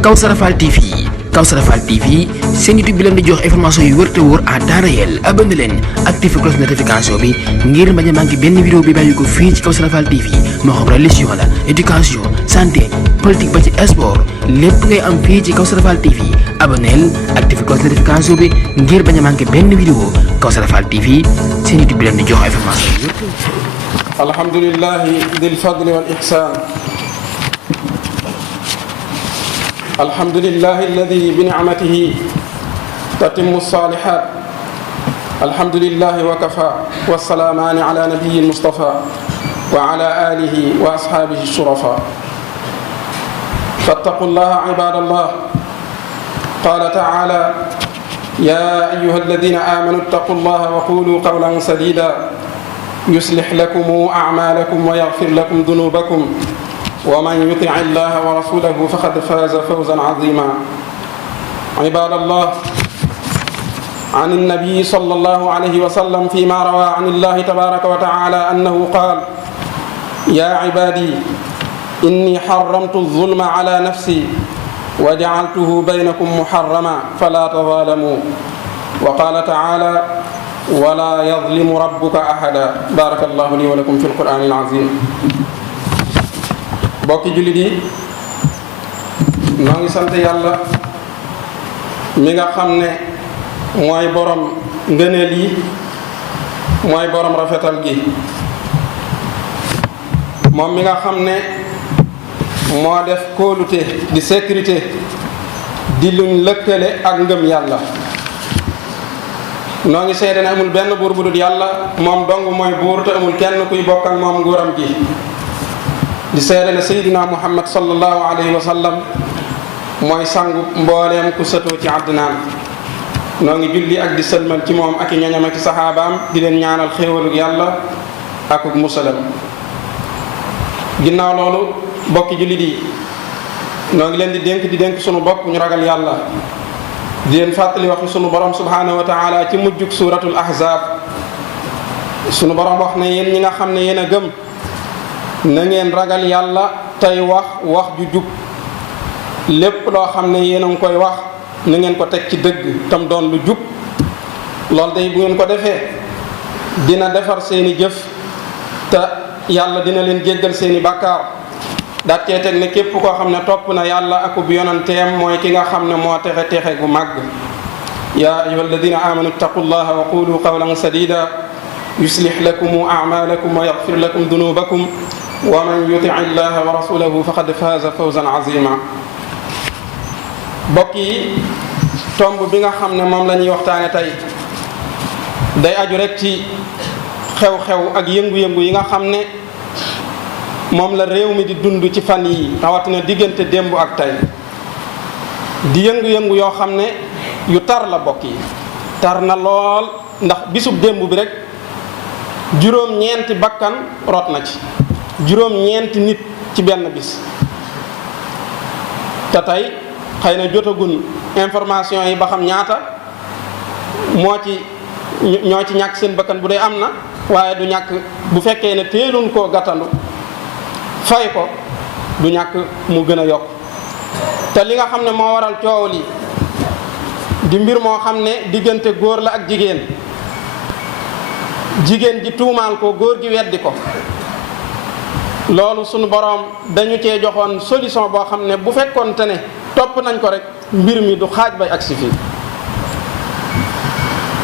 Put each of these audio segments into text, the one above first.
Kawsara Fall TV Kawsara Fall TV seen YouTube bi leen di jox information yu wër te wóor à temps réel. abonné leen activé cloche notification bi ngir bañ a manqué benn vidéo bi bàyyi ko fii ci Kawsara Fall TV moo xam religion la éducation santé politique ba ci sport lépp ngay am fii ci Kawsara Fall TV. abonneel activé cloche notification bi ngir bañ a manqué benn vidéo. Kawsara Fall TV seen YouTube bi leen di jox information yu wër te wóor. alhamdulillahi dil fadli wal ihsan. الحمد لله الذي بنعمته تتم الصالحات. الحمد لله وكفى والسلامان على نبي المصطفى وعلى آله وأصحابه الشرفاء. فاتقوا الله عباد الله. قال تعالى: يا أيها الذين آمنوا اتقوا الله وقولوا قولا سديدا يصلح لكم أعمالكم ويغفر لكم ذنوبكم ومن يطع الله ورسوله فقد فاز فوزا عظيما. عباد الله، عن النبي صلى الله عليه وسلم فيما روى عن الله تبارك وتعالى أنه قال: يا عبادي إني حرمت الظلم على نفسي وجعلته بينكم محرما فلا تظالموا. وقال تعالى: ولا يظلم ربك أحدا. بارك الله لي ولكم في القرآن العظيم. bokki jullit yi noo ngi sant yàlla mi nga xam ne mooy borom ngëneel yi, mooy borom rafetal gi, moom mi nga xam ne moo def kóolute di sécurité di luñ lëkkale ak ngëm yàlla. noo ngi seede ne amul benn buur bu dul yàlla, moom dong mooy buur te amul kenn kuy bokk ak moom nguuram gi. di seede ne Seydina Muhammad sallallahu alayhi wa sallam mooy sangu mbooleem ku sëtoo ci àddinaan. noo ngi julli ak di sëlmal ci moom ak i ñoñam ak i saxaabaam di leen ñaanal xéewalug yàlla akuk musalam. ginnaaw loolu bokki jullit yi noo ngi leen di dénk sunu bopp ñu ragal yàlla, di leen fàttali waxi sunu borom subhanahu wa taala ci mujjug suuratul ahzab. sunu borom wax ne yéen ñi nga xam ne yéen a gëm, na ngeen ragal yàlla tey wax ju jub. lépp loo xam ne yéen a ngi koy wax na ngeen ko teg ci dëgg tam doon lu jub. loolu day bu ngeen ko defee dina defar seeni jëf te yàlla dina leen jéggal seeni bàkkaar. daat cee teg ne képp koo xam ne topp na yàlla akub yonanteem mooy ki nga xam ne moo texe gu màgg. yaa ayyuha alladina amanu ittaqullaha wa qulu qawlan sadida yuslih lakum a'malakum wa yaghfir lakum dunubakum wa man yuti illaha wa rasulahu faqad faaza fawzan azima. bokk yi, tomb bi nga xam ne moom la ñuy waxtaane tey day aju rek ci xew-xew ak yëngu-yëngu yi nga xam ne moom la réew mi di dund ci fan yi, rawatina diggante démb ak tey. di yëngu-yëngu yoo xam ne yu tar la bokk yi, tar na lool, ndax bisub démb bi rek juróom-ñeenti bakkan rot na ci, juróom-ñeenti nit ci benn bis. te tey xëy na jotagun information yi ba xam ñaata ñoo ci ñàkk seen bakkan bu dee am na, waaye du ñàkk bu fekkee ne teeluñ koo gàttandu fay ko du ñàkk mu gën a yokk. te li nga xam ne moo waral coow li di mbir moo xam ne diggante góor la ak jigéen ji tuumaal ko, góor gi weddi ko. loolu sunu boroom dañu cee joxoon solution boo xam ne bu fekkoonte ne topp nañ ko rek mbir mi du xaaj bay agsi fii.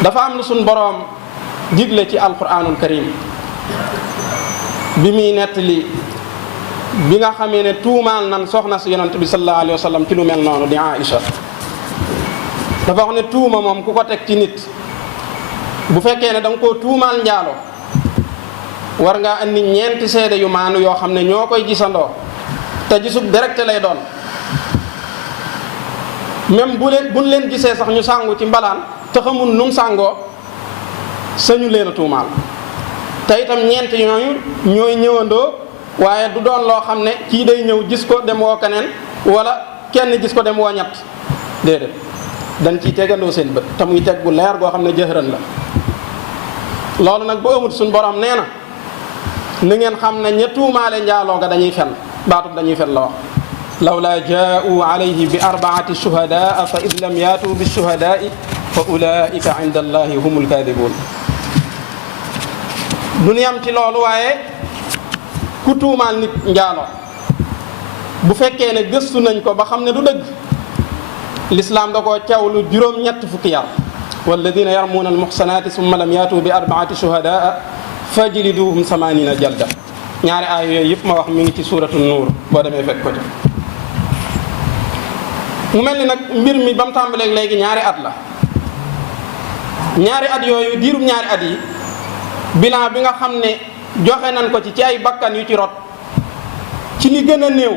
dafa am lu sunu boroom digle ci alquranul karim bi muy nettali bi nga xamee ne tuumaal nan soxna si yonent bi sallallahu alayhi wa sallam ci lu mel noonu di Aïcha. dafa wax ne tuuma moom ku ko teg ci nit, bu fekkee ne da nga koo tuumaal njaalo, war ngaa andi ñeenti seede yu maanu yoo xam ne ñoo koy gisandoo te gisub direct lay doon. même buñ leen gisee sax ñu sàngu ci mbalaan te xamul nu mu sàngoo, sañu leen a tuumaal. te itam ñeent ñooñu ñooy ñëwandoo, waaye du doon loo xam ne kii day ñëw gis ko dem woo keneen, wala kenn gis ko dem woo ñett. déedéet, dañ ciy tegandoo seen bët te muy teg bu leer goo xam ne jëhëran la. loolu nag bu amut suñ borom nee na ngeen xam ne ña tuumaale njaaloo ga dañuy fen, baatub dañuy fen la wax. lawla jaa'u alayhi bi arbaati shuhadaa fa id lam yaatu bi shuhadaai fa ulaika inda allahi humul kaadibuun. du ñu yam ci loolu waaye ku tuumaal nit njaaloo bu fekkee ne gëstu nañ ko ba xam ne du dëgg, lislaam da koo cawlu juróom-ñett fukki yar. walladina yarmuuna almuxsanaati summa lam yaatu bi arbaati shuhadaa fajliduhum 80 jalda. ñaari aay yooyu yëpp ma wax mi ngi ci suuratu nuur boo demee fekk ko ci. mu mel ni nag mbir mi ba mu tàmbalee léegi ñaari at la. ñaari at yooyu diirum ñaari at yi bilan bi nga xam ne joxe nañ ko ci ay bakkan yu ci rot ci li gën a néew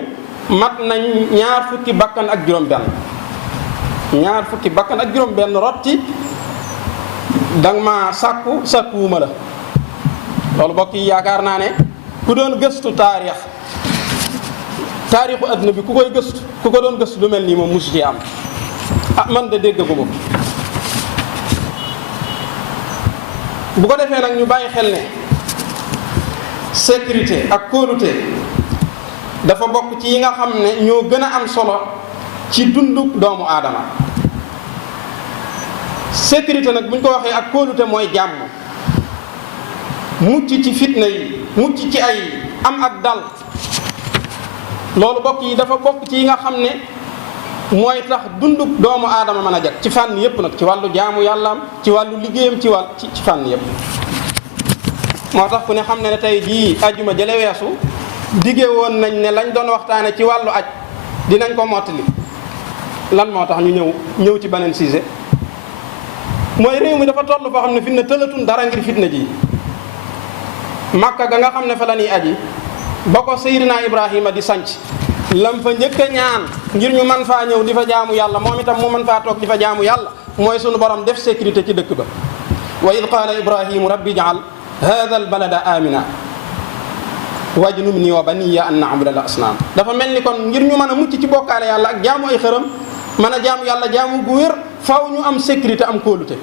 mat nañ 20 fukki bakkan ak juróom-benn. 20 fukki bakkan ak juróom-benn rot ci danga ma sàkkuwuma la. loolu bokk yi yaakaar naa ne ku doon gëstu taarixu àdduna bi ku ko doon gëstu lu mel nii moom musu ci am. man de déggaguma ko. bu ko defee nag ñu bàyyi xel ne sécurité ak kóolute dafa bokk ci yi nga xam ne ñoo gën a am solo ci dundu doomu aadama. sécurité nag bu ñu ko waxee ak kóolute mooy jàmm, mucc ci fitna yi, mucc ci ay am ak dal. loolu bokk yi dafa bokk ci yi nga xam ne mooy tax dundu doomu aadama mën a jag ci fànn yëpp nag, ci wàllu jaamu yàllaam, ci wàllu liggéeyam, ci fànn yëpp. moo tax ku ne xam ne tey jii ajjuma jële weesu diggee woon nañ ne lañ doon waxtaane ci wàllu aj dinañ ko mottali. lan moo tax ñu ñëw ci beneen sujet mooy réew mi dafa toll foo xam ne fitna tëlatun dara ngir fitna ji. Makka ga nga xam ne fa la ñuy aji ba ko Seydina Ibrahima di sanc lam fa njëkk a ñaan ngir ñu man faa ñëw di fa jaamu yàlla, moom itam mu man faa toog di fa jaamu yàlla, mooy sunu borom def sécurité ci dëkk ba. wa id qaala Ibrahimu rabbi jaal hada al balada amina wajnubni wa baniya an na'buda al asnaam. dafa mel ni kon ngir ñu mën a mucc ci bokkaale yàlla ak jaamu ay xërëm, mën a jaamu yàlla jaamu gu wér, faaw ñu am sécurité, am kóolute.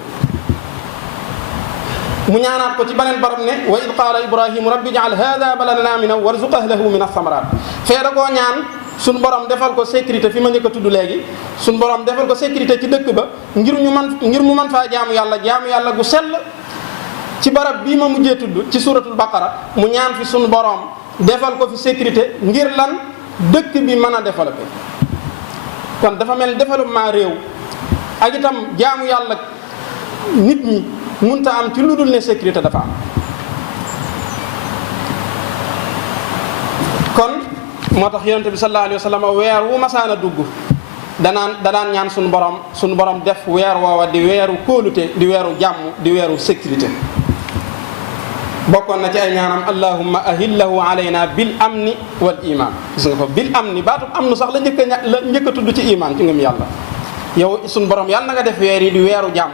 mu ñaanaat ko ci beneen barab ne wa id qaala Ibrahimu rabbi jaal hada baladan amina warzuq ahlahu min athamarat. fee da koo ñaan suñu borom defal ko sécurité fi ma njëkk a tudd léegi, suñu borom defal ko sécurité ci dëkk ba ngir mu man faa jaamu yàlla gu sell. ci barab bii ma mujjee tudd ci suratul baqara mu ñaan fi suñu borom defal ko fi sécurité ngir lan dëkk bi mën a développé. kon dafa mel ni développement réew ak itam jaamu yàlla nit ñi munta am ci lu dul ne sécurité dafa am. kon moo tax yonente bi sallallahu alayhi wa sallam weer wu masaana dugg danaan ñaan suñu borom def weer woowa di weeru kóolute, di weeru jàmm, di weeru sécurité. bokkoon na ci ay ñaanam allahumma ahillahu alayna bil amni wal iman. gis nga ko bil amni, baatu am nu sax la njëkk a tudd ci iman, ci ngëm yàlla. yow suñu borom yàlla na nga def weer yi di weeru jàmm,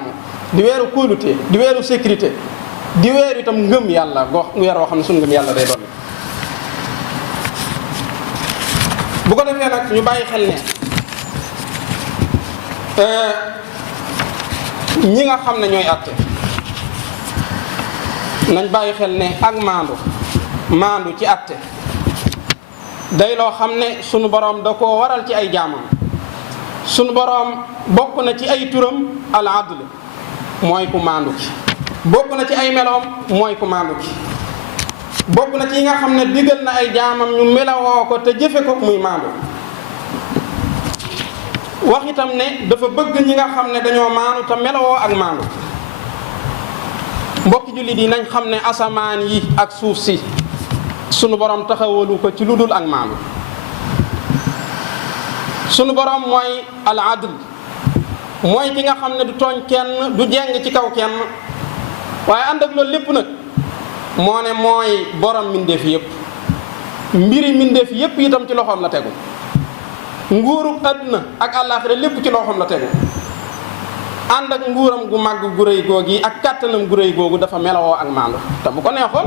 di weeru kóolute, di weeru sécurité, di weeru itam ngëm yàlla weer woo xam ne suñu ngëm yàlla day doon. bu ko defee nag ñu bàyyi xel ne ñi nga xam ne ñooy àtte nañ bàyyi xel ne ak maandu ci àtte day loo xam ne sunu borom da koo waral ci ay jaamam. sunu borom bokk na ci ay turam al adl, mooy ku maandu ki. bokk na ci ay meloom mooy ku maandu ki. bokk na ci yi nga xam ne digal na ay jaamam ñu melawoo ko te jëfe ko muy maandu. wax itam ne dafa bëgg ñi nga xam ne dañoo maandu te melawoo ak maandu. mbokki jullit yi nañ xam ne asamaan yi ak suuf si sunu borom taxawalu ko ci lu dul ak maandu. sunu borom mooy al adl, mooy ki nga xam ne du tooñ kenn, du jeng ci kaw kenn. waaye ànd ak loolu lépp nag moo ne mooy borom mbindeef yëpp, mbiri mbindeef yëpp itam ci loxoom la tegu. nguuru àdduna ak àllaaxira lépp ci loxoom la tegu. ànd ak nguuram gu màgg gu rëy googu ak kàttanam gu rëy googu dafa melawoo ak maandu. te bu ko neexoon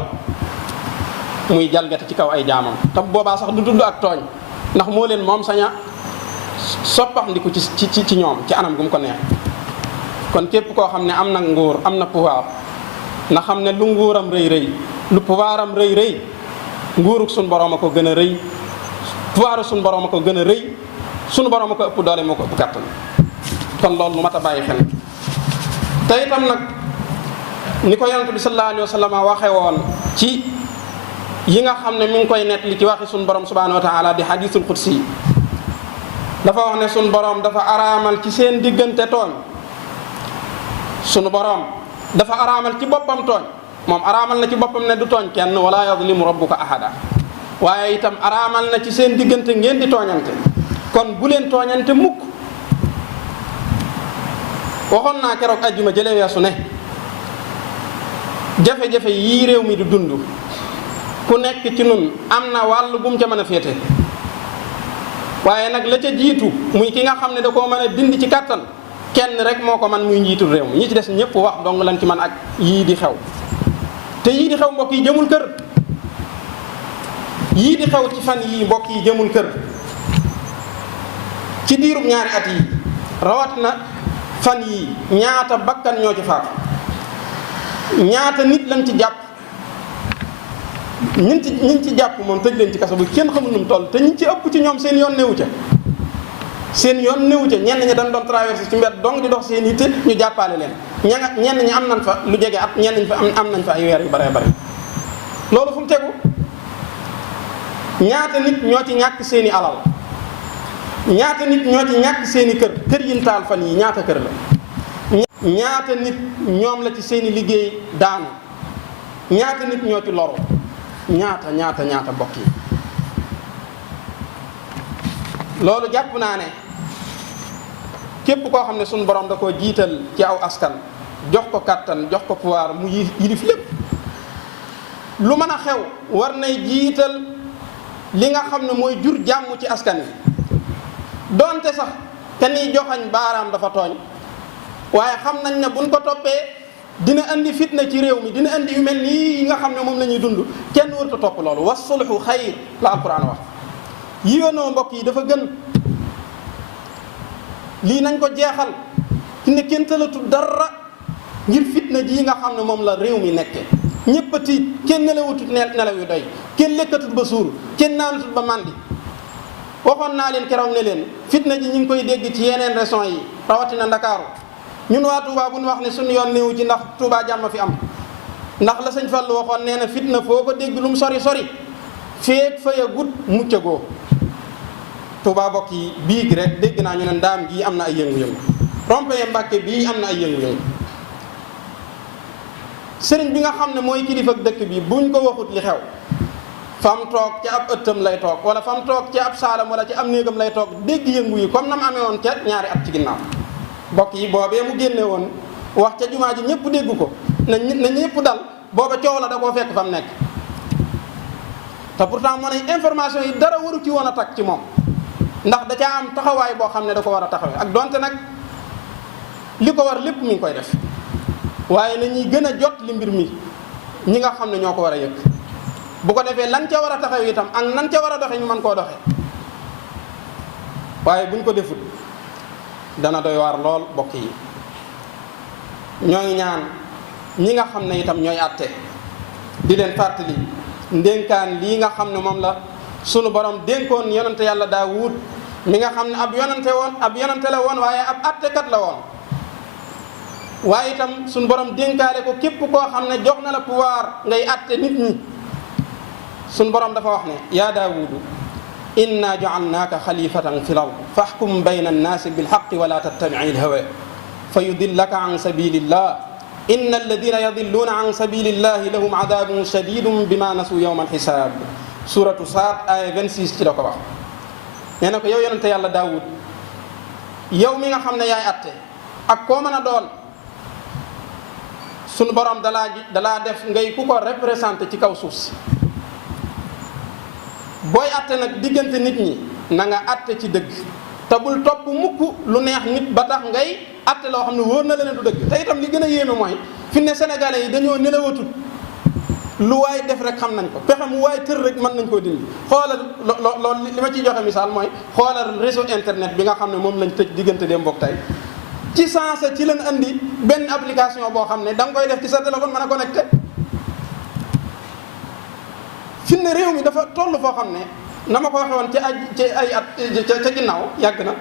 muy jalgati ci kaw ay jaamam, te boobaa sax du tudd ak tooñ, ndax moo leen moom saña soppaxndiku ci ñoom ci anam gu mu ko neex. kon képp koo xam ne am na nguur, am na pouvoir, na xam ne lu nguuram rëy rëy, lu pouvoiram rëy rëy, nguurug suñ borom a ko gën a rëy, pouvoir suñu borom a ko gën a rëy, suñu borom a ko ëpp doole, moo ko ëpp kàttan. kon loolu lu mat a bàyyi xel. te itam nag ni ko yonent bi sallallahu alayhi wa sallam waxe woon ci yi nga xam ne mi ngi koy nettali ci waxi suñu borom subhanahu wa taala di hadisul qudsi, dafa wax ne suñu borom dafa araamal ci seen diggante tooñ. suñu borom dafa araamal ci boppam tooñ, moom araamal na ci boppam ne du tooñ kenn, wala yadlimu rabbuka ahada. waaye itam araamal na ci seen diggante ngeen di tooñante, kon bu leen tooñante mukk. waxoon naa keroog ajjuma jële weesu ne jafe-jafe yii réew mi di dund ku nekk ci nun am na wàll bu mu ca mën a féete, waaye nag la ca jiitu muy ki nga xam ne da koo mën a dindi ci kàttan, kenn rek moo ko man muy njiitul réew mi. ñi ci des ñëpp wax dong lan ci man ak yii di xew. te yii di xew mbokk yi jëmul kër, yii di xew ci fan yii mbokk yi jëmul kër. ci diirub ñaari at yi rawatina fan yii ñaata bakkan ñoo ci faatu, ñaata nit lañ ci jàpp. ñin ci jàpp moom tëj leen ci kaso bi kenn xamul nu mu toll, te ñi ci ëpp ci ñoom seen yoon newu ca. seen yoon newu ca, ñenn ñi dañ doon traversé ci mbedd dong di dox seen yitte ñu jàppale leen. ñenn ñi am nañ fa lu jege at, ñenn ñi fa am nañ fa ay weer yu bare bare. loolu fu mu tegu? ñaata nit ñoo ci ñàkk seeni alal, ñaata nit ñoo ci ñàkk seeni kër yin taal fan yi ñaata kër la. ñaata nit ñoom la ci seeni liggéey daanu, ñaata nit ñoo ci loru, ñaata mbokk yi. loolu jàpp naa ne képp koo xam ne suñu borom da koo jiital ci aw askan, jox ko kàttan, jox ko pouvoir, mu yilif lépp, lu mën a xew war nay jiital li nga xam ne mooy jur jàmm ci askan wi. donte sax te niy joxañ baaraam dafa tooñ, waaye xam nañ ne buñ ko toppee dina andi fitna ci réew mi, dina andi yu mel nii yi nga xam ne moom la ñuy dund. kenn warut a topp loolu. wasulhu xayr la alquran wax. yiwénoo mbokk yi dafa gën. lii nañ ko jeexal fi ne kenn tëlatul dara ngir fitna ji nga xam ne moom la réew mi nekke. ñëpp a tiit, kenn nelawutut nelaw yu doy, kenn lekkatut ba suur, kenn naanutut ba màndi. waxoon naa leen keroog ne leen fitna ji ñu ngi koy dégg ci yeneen régions yi rawatina Ndakaaru. ñun waa Touba bu ñu wax ne suñu yoon néewu ci ndax Touba jàmm fi am, ndax la sëñ Fallu waxoon nee na fitna foo ko dégg lu mu sori sori feek faya gut muccagoo. Touba bokk yi biig rek dégg naa ñu ne ndaam gii am na ay yëngu-yëngu, rompé Mbàkke bii am na ay yëngu-yëngu. sëriñ bi nga xam ne mooy kilifa dëkk bi buñ ko waxut li xew, fam toog ci ab ëttam lay toog, wala fam toog ci ab saalam wala ci am néegam lay toog dégg yëngu yi comme na mu amee woon ca ñaari at ci ginnaaw. mbokk yi boobee mu génne woon wax ca jumaa ji ñëpp dégg ko na ñëpp dal, booba coow la da koo fekk fa mu nekk. te pourtant moo ne information yi dara waru ci woon a takk ci moom, ndax da caa am taxawaay boo xam ne da ko war a taxawee. ak donte nag li ko war lépp mi ngi koy def, waaye na ñuy gën a jot li mbir mi ñi nga xam ne ñoo ko war a yëg. bu ko defee lan ca war a taxaw itam ak nan ca war a doxe ñu mën koo doxe. waaye buñ ko defut dana doy waar lool bokk yi. ñoo ngi ñaan ñi nga xam ne itam ñooy àtte di leen fàttali ndénkaan lii nga xam ne moom la sunu borom dénkoon yonante yàlla Daawud mi nga xam ne ab yonante la woon waaye ab àttekat la woon. waaye itam sunu borom dénkaale ko képp koo xam ne jox na la pouvoir ngay àtte nit ñi. sunu borom dafa wax ne yaa Daawudu inna ja'alnaaka xalifatan fi l-ard fahkum bayna annaasi bilhaqqi wala tattabi'i l-hawa fa yudillaka an sabilillah inna alladina yadilluuna an sabilillahi lahum adabun shadidun bima nasu yawma alxisaab. suratu Saad aya 26 ci la ko wax. nee na ko yow yonente yàlla Daawud, yow mi nga xam ne yaay atte ak koo mën a doon, sunu borom dalaa def ngay ku ko représenté ci kaw suuf si. booy atte nag diggante nit ñi na nga atte ci dëgg, te bul topp mukk lu neex nit ba tax ngay atte loo xam ne wóor na leen du dëgg. te itam li gën a yéeme mooy fi ne sénégalais yi dañoo nelawatut, lu waay def rek xam nañ ko, pexe mu waay tër rek mën nañ koo dindi. xoolal loolu li ma ciy joxe misaal mooy xoolal réseau internet bi nga xam ne moom lañ tëj diggante dem mbokk tey. ci sensé ci lañ andi benn application boo xam ne da nga koy def ci sa téléphone mën a connecté. fi ne réew mi dafa toll foo xam ne na ma ko waxee woon ci ay at ca ginnaaw yàgg na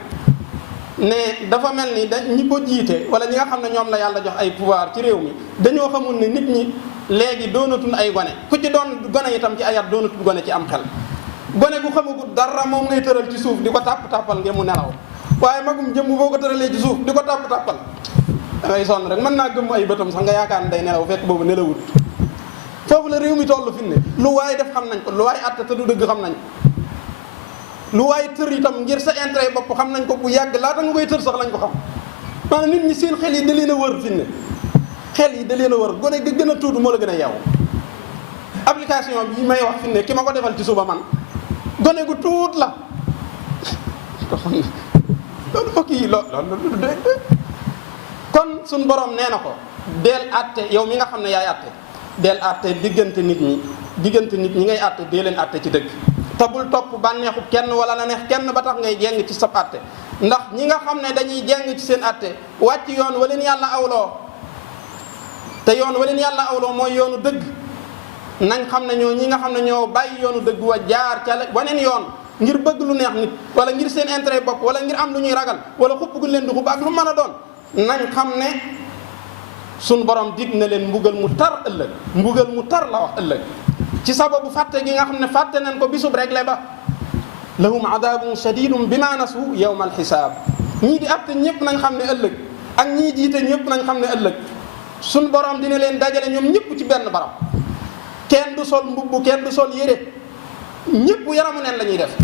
ne dafa mel ni ñi ko jiite wala ñi nga xam ne ñoom la yàlla jox ay pouvoir ci réew mi dañoo xamul ne nit ñi léegi doonatuñ ay gone ku ci doon gone itam ci ay at doonatul gone ci am xel gone gu xamagut dara moom ngay tëral ci suuf di ko tàppal ngeen mu nelaw waaye magum jëmm boo ko tëralee ci suuf di ko tàppal dangay sonn rek mën naa gëmm ay bëtam sax nga yaakaar ne day nelaw fekk boobu nelawut foofu la réew mi toll fi ne lu waaye def xam nañ ko lu waaye àtte te du dëgg xam nañ ko lu waaye tër itam ngir sa intérêt bopp xam nañ ko bu yàgg laata nga koy tër sax lañ ko xam maanaam nit ñi seen xel yi da leen a wër fi ne xel yi da leen a wër gone ga gën a tuuti moo la gën a yeewu application bi may wax fi ne ki ma ko defal ci suba man gone gu tuut la ko xam ne loolu mbokk yi loolu kon suñ borom nee na ko deel àtte yow mi nga xam ne yaay àtte deel àtte diggante nit ñi ngay àtte dee leen àtte ci dëgg te bul topp bànneexu kenn wala la neex kenn ba tax ngay jeng ci sab àtte ndax ñi nga xam ne dañuy jeng ci seen àtte wàcc yoon waleen yàlla awloo te yoon waleen yàlla awloo mooy yoonu dëgg nañ xam ne ñi nga xam ne ñoo bàyyi yoonu dëgg wa jaar ca waneen yoon ngir bëgg lu neex nit wala ngir seen intérêt bopp wala ngir am lu ñuy ragal wala xupp gu leen di xupp ak lu mën a doon nañ xam ne suñ borom dig na leen mbugal mu tar ëllëg mbugal mu tar la wax ëllëg ci sababu fàtte gi nga xam ne fàtte nañ ko bisub réglé ba lahum adabun shadidun bima nasu yawmal xisaab ñii di atte ñëpp nañ xam ne ëllëg ak ñii jiite ñëpp nañ xam ne ëllëg suñ borom dina leen dajale ñoom ñëpp ci benn barab kenn du sol mbubb kenn du sol yére ñëpp yaramu neen la ñuy def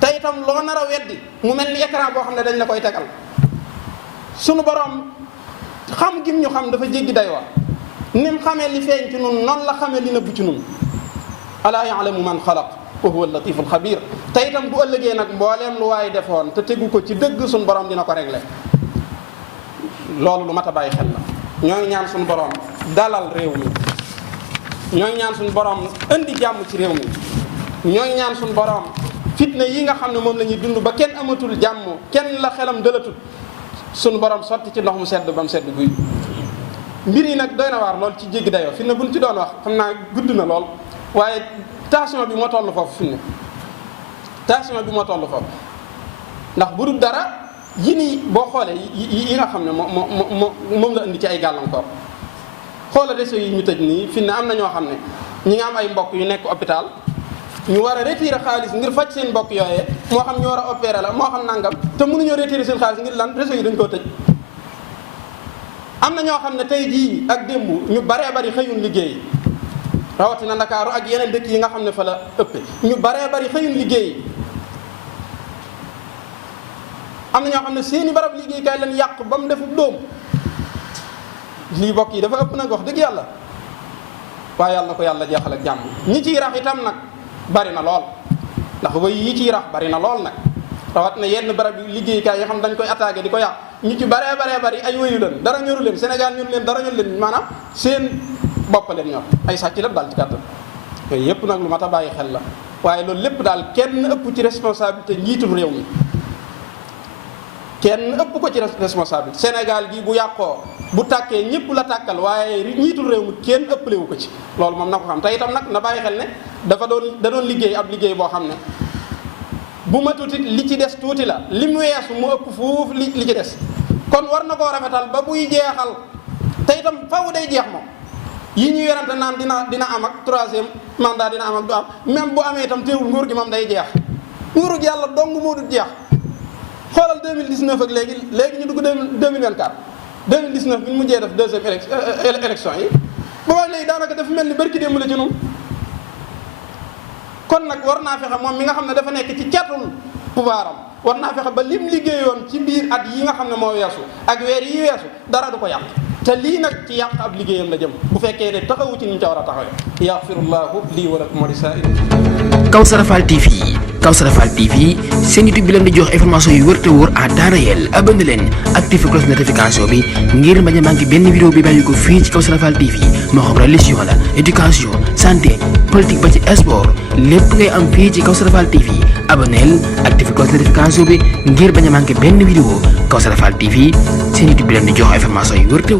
te itam loo nar a weddi mu mel ni écran boo xam ne dañ la koy tegal sunu borom xam gim ñu xam dafa jéggi day wa ni mu xamee li feeñ ci nun noonu la xamee li nëbbu ci nun alaa ya'lamu man xalaq wa huwa al-latif al-xabir te itam bu ëllëgee nag mbooleem lu waaye defoon te tegu ko ci dëgg suñu borom dina ko régler loolu lu mat a bàyyi xel la ñoo ngi ñaan suñu borom dalal réew mi ñoo ngi ñaan suñu borom indi jàmm ci réew mi ñoo ngi ñaan suñu borom fitna yi nga xam ne moom la ñuy dund ba kenn amatul jàmm kenn la xelam dëlatul suñu borom sotti ci ndox mu sedd ba mu sedd guy mbir yi nag doy na waar lool ci jéggi dayoo fi ne buñ ci doon wax xam naa gudd na lool waaye tension bi moo toll foofu fi ne tension bi moo toll foofu ndax bu dul dara yi nii boo xoolee yi nga xam ne moom la indi ci ay gàllankoor xoola réseau yi ñu tëj nii fi ne am na ñoo xam ne ñi nga am ay mbokk yu nekk hôpital ñu war a retirer xaalis ngir faj seen mbokk yooyee moo xam ñu war a opérer la moo xam nangam te mënuñoo retirer seen xaalis ngir lan réseau yi dañ koo tëj am na ñoo xam ne tey jii ak démb ñu baree bari xëyun liggéey rawatina Ndakaaru ak yeneen dëkk yi nga xam ne fa la ëppe ñu baree bari xëyun liggéey am na ñoo xam ne seeni barab liggéeykaay leen yàq ba mu defu dóom lii bokk yi dafa ëpp nag wax dëgg yàlla waaye yàlla na ko yàlla jeexal ak jàmm ñi ciy rax itam nag bari na lool ndax way yi ciy rax bari na lool nag rawat na yenn barab liggéeykaay yoo xam dañ koy attaqué di ko yàq ñu ci baree bari ay wéyu leen dara ñoru leen Sénégal ñoru leen dara ñoru leen maanaam seen bopp leen ñor ay sàcc lépp daal ci kàttan yooyu yëpp nag lu mat a bàyyi xel la waaye loolu lépp daal kenn ëpp ci responsabilité njiitul réew mi kenn ëpp ko ci responsabilité Sénégal gi bu yàqoo bu tàkkee ñëpp la tàkkal waaye njiitul réew mi kenn ëppalewu ko ci loolu moom na ko xam te itam nag na bàyyi xel ne da doon liggéey ab liggéey boo xam ne bu ma tuuti li ci des tuuti la li mu weesu mu ëpp foofu li ci des kon war na koo rafetal ba buy jeexal te itam faw day jeex moom yi ñuy werante naan dina am ak troisième mandat dina am ak du am même bu amee itam teewul nguur gi moom day jeex nguurug yàlla dong moo dul jeex xoolal 2019 ak léegi ñu dugg 2024 2019 bi ñu mujjee def deuxième élection yi booba léegi daanaka dafa mel ni barki démb la ci noonu kon nag war naa fexe moom mi nga xam ne dafa nekk ci catul pouvoir am war naa fexe ba lim liggéeyoon ci biir at yi nga xam ne moo weesu ak weer yi weesu dara du ko yàq te lii nag ci yàq ab liggéeyam la jëm bu fekkee ne taxawu ci ni ñu ca war a taxawee yaxfirullahu lii wa lakum wa li saa'iril Kawsara Fall TV seen YouTube bi leen di jox information yu wër te wóor à temps réel abonné leen activé cloche notification bi ngir bañ a manqué benn vidéo bi bàyyi ko fii ci Kawsara Fall TV moo xam religion la éducation santé politique ba ci sport lépp ngay am fii ci Kawsara Fall TV abonneel activé cloche notification bi ngir bañ a manqué benn vidéo Kawsara Fall TV seen YouTube bi leen di jox information yu wër te